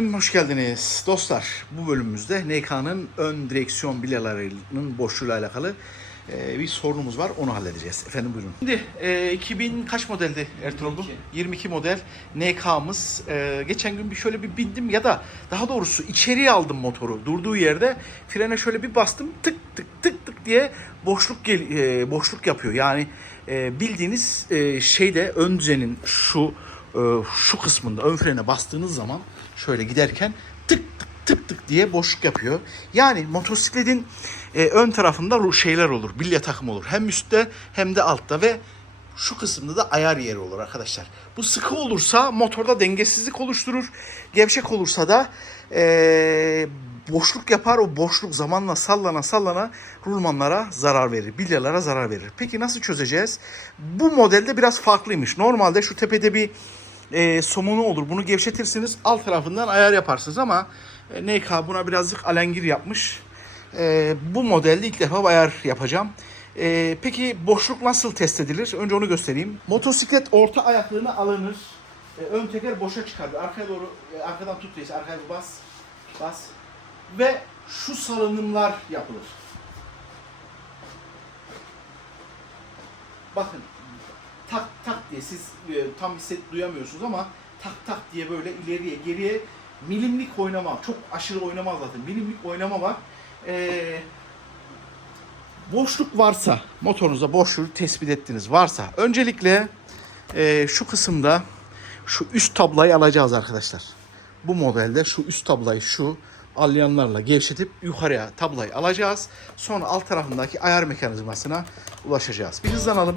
Hoş geldiniz dostlar. Bu bölümümüzde NK'nın ön direksiyon bilyalarının boşluğuyla alakalı e, bir sorunumuz var. Onu halledeceğiz. Efendim buyurun. Şimdi e, 2000 kaç modeldi Ertuğrul bu? 22 model NK'mız. E, geçen gün bir şöyle bir bindim ya da daha doğrusu içeriye aldım motoru. Durduğu yerde frene şöyle bir bastım. Tık tık tık tık diye boşluk gel, e, boşluk yapıyor. Yani e, bildiğiniz e, şeyde ön düzenin şu e, şu kısmında ön frene bastığınız zaman şöyle giderken tık tık tık tık diye boşluk yapıyor. Yani motosikletin e, ön tarafında şeyler olur. Bilye takımı olur. Hem üstte hem de altta ve şu kısımda da ayar yeri olur arkadaşlar. Bu sıkı olursa motorda dengesizlik oluşturur. Gevşek olursa da e, boşluk yapar. O boşluk zamanla sallana sallana rulmanlara zarar verir. Bilyalara zarar verir. Peki nasıl çözeceğiz? Bu modelde biraz farklıymış. Normalde şu tepede bir e, somunu olur. Bunu gevşetirsiniz. Alt tarafından ayar yaparsınız ama e, NK buna birazcık alengir yapmış. E, bu modelde ilk defa ayar yapacağım. E, peki boşluk nasıl test edilir? Önce onu göstereyim. Motosiklet orta ayaklığına alınır. E, ön teker boşa çıkardır. Arkaya doğru, e, arkadan tut reis. Arkaya bas. Bas. Ve şu salınımlar yapılır. Bakın tak tak diye siz e, tam hisset duyamıyorsunuz ama tak tak diye böyle ileriye geriye milimlik oynama çok aşırı oynama zaten milimlik oynama var. Ee, boşluk varsa motorunuzda boşluğu tespit ettiniz varsa öncelikle e, şu kısımda şu üst tablayı alacağız arkadaşlar. Bu modelde şu üst tablayı şu alyanlarla gevşetip yukarıya tablayı alacağız. Sonra alt tarafındaki ayar mekanizmasına ulaşacağız. Bir hızlanalım.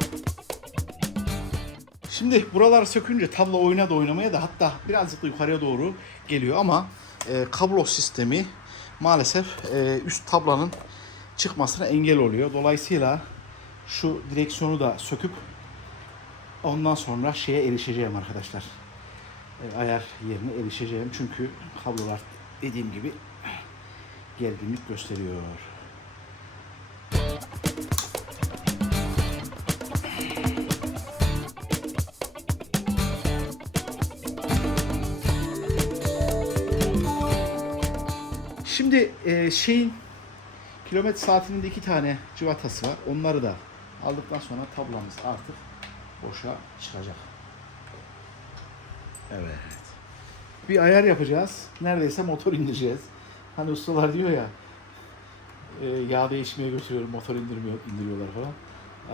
Şimdi buralar sökünce tablo oyuna da oynamaya da hatta birazcık da yukarıya doğru geliyor ama e, kablo sistemi maalesef e, üst tablanın çıkmasına engel oluyor. Dolayısıyla şu direksiyonu da söküp ondan sonra şeye erişeceğim arkadaşlar. E, ayar yerine erişeceğim çünkü kablolar dediğim gibi gerginlik gösteriyor. Şimdi e, şeyin kilometre saatinin de iki tane cıvatası var. Onları da aldıktan sonra tablamız artık boşa çıkacak. Evet. Bir ayar yapacağız. Neredeyse motor indireceğiz. Hani ustalar diyor ya e, yağ değişmeye götürüyorum motor indirmiyor, indiriyorlar falan.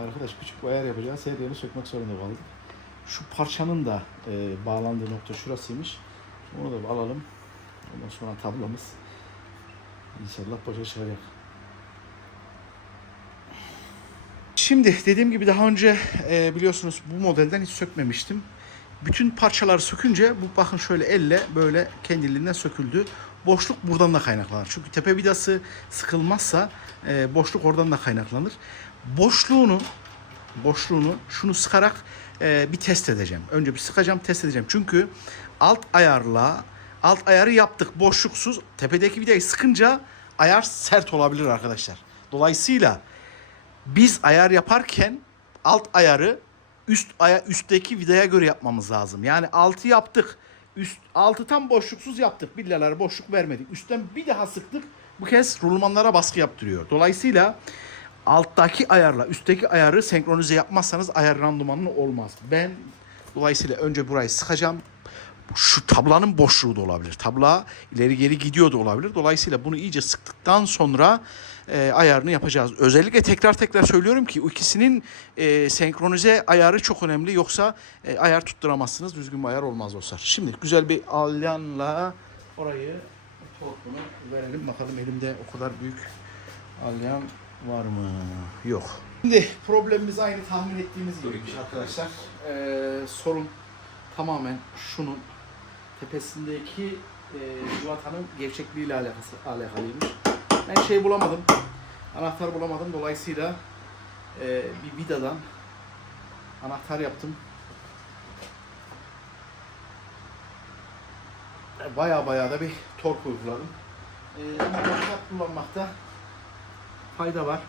Arkadaş küçük bir ayar yapacağız. Her yerini sökmek zorunda kaldık. Şu parçanın da e, bağlandığı nokta şurasıymış. Onu da alalım. Ondan sonra tablamız İnşallah başa çıkacak. Şimdi dediğim gibi daha önce e, biliyorsunuz bu modelden hiç sökmemiştim. Bütün parçaları sökünce bu bakın şöyle elle böyle kendiliğinden söküldü. Boşluk buradan da kaynaklanır. Çünkü tepe vidası sıkılmazsa e, boşluk oradan da kaynaklanır. Boşluğunu boşluğunu şunu sıkarak e, bir test edeceğim. Önce bir sıkacağım, test edeceğim. Çünkü alt ayarla alt ayarı yaptık boşluksuz. Tepedeki vidayı sıkınca ayar sert olabilir arkadaşlar. Dolayısıyla biz ayar yaparken alt ayarı üst aya üstteki vidaya göre yapmamız lazım. Yani altı yaptık. Üst altı tam boşluksuz yaptık. Billaları boşluk vermedik. Üstten bir daha sıktık. Bu kez rulmanlara baskı yaptırıyor. Dolayısıyla alttaki ayarla üstteki ayarı senkronize yapmazsanız ayar randımanlı olmaz. Ben dolayısıyla önce burayı sıkacağım. Şu tablanın boşluğu da olabilir. Tabla ileri geri gidiyor da olabilir. Dolayısıyla bunu iyice sıktıktan sonra e, ayarını yapacağız. Özellikle tekrar tekrar söylüyorum ki ikisinin e, senkronize ayarı çok önemli. Yoksa e, ayar tutturamazsınız. Düzgün bir ayar olmaz dostlar. Şimdi güzel bir alyanla orayı torkunu verelim. Bakalım elimde o kadar büyük alyan var mı? Yok. Şimdi problemimiz aynı tahmin ettiğimiz gibi arkadaşlar. Ee, sorun tamamen şunun tepesindeki e, cıvatanın gevşekliğiyle alakası, alakalıymış. Ben şey bulamadım. Anahtar bulamadım. Dolayısıyla e, bir vidadan anahtar yaptım. Baya baya da bir tork uyguladım. E, anahtar kullanmakta fayda var.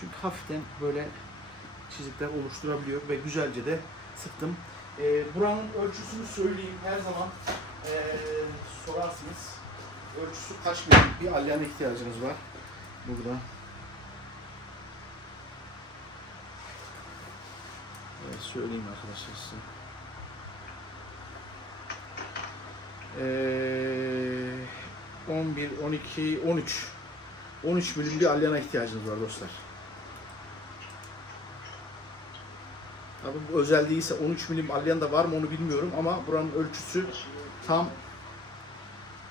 Çünkü hafiften böyle çizikler oluşturabiliyor ve güzelce de sıktım. Ee, buranın ölçüsünü söyleyeyim her zaman. Ee, sorarsınız. Ölçüsü kaç milim bir alyana ihtiyacınız var. Burada. Evet, söyleyeyim arkadaşlar size. Ee, 11, 12, 13. 13 milim bir alyana ihtiyacınız var dostlar. Tabii bu özel değilse 13 milim alyan da var mı onu bilmiyorum ama buranın ölçüsü tam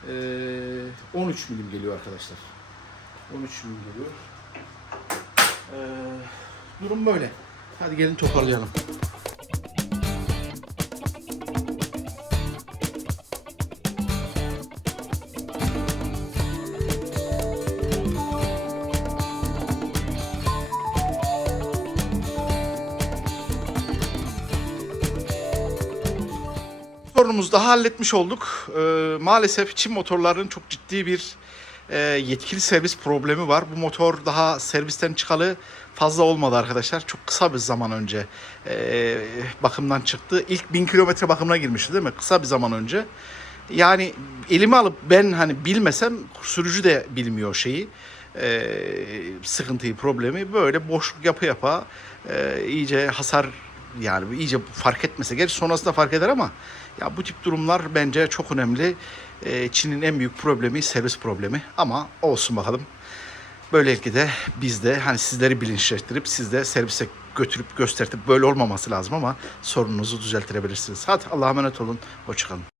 eee 13 milim geliyor arkadaşlar. 13 milim geliyor. Eee, durum böyle. Hadi gelin toparlayalım. Sorunumuzu da halletmiş olduk. Ee, maalesef Çin motorların çok ciddi bir e, yetkili servis problemi var. Bu motor daha servisten çıkalı fazla olmadı arkadaşlar. Çok kısa bir zaman önce e, bakımdan çıktı. İlk 1000 kilometre bakımına girmişti değil mi? Kısa bir zaman önce. Yani elime alıp ben hani bilmesem sürücü de bilmiyor şeyi. E, sıkıntıyı, problemi böyle boşluk yapa yapa e, iyice hasar yani iyice fark etmese. Gerçi sonrasında fark eder ama ya bu tip durumlar bence çok önemli. Ee, Çin'in en büyük problemi servis problemi ama olsun bakalım. Böylelikle de biz de hani sizleri bilinçlendirip siz de servise götürüp gösterip böyle olmaması lazım ama sorununuzu düzeltirebilirsiniz. Hadi Allah'a emanet olun. Hoşçakalın.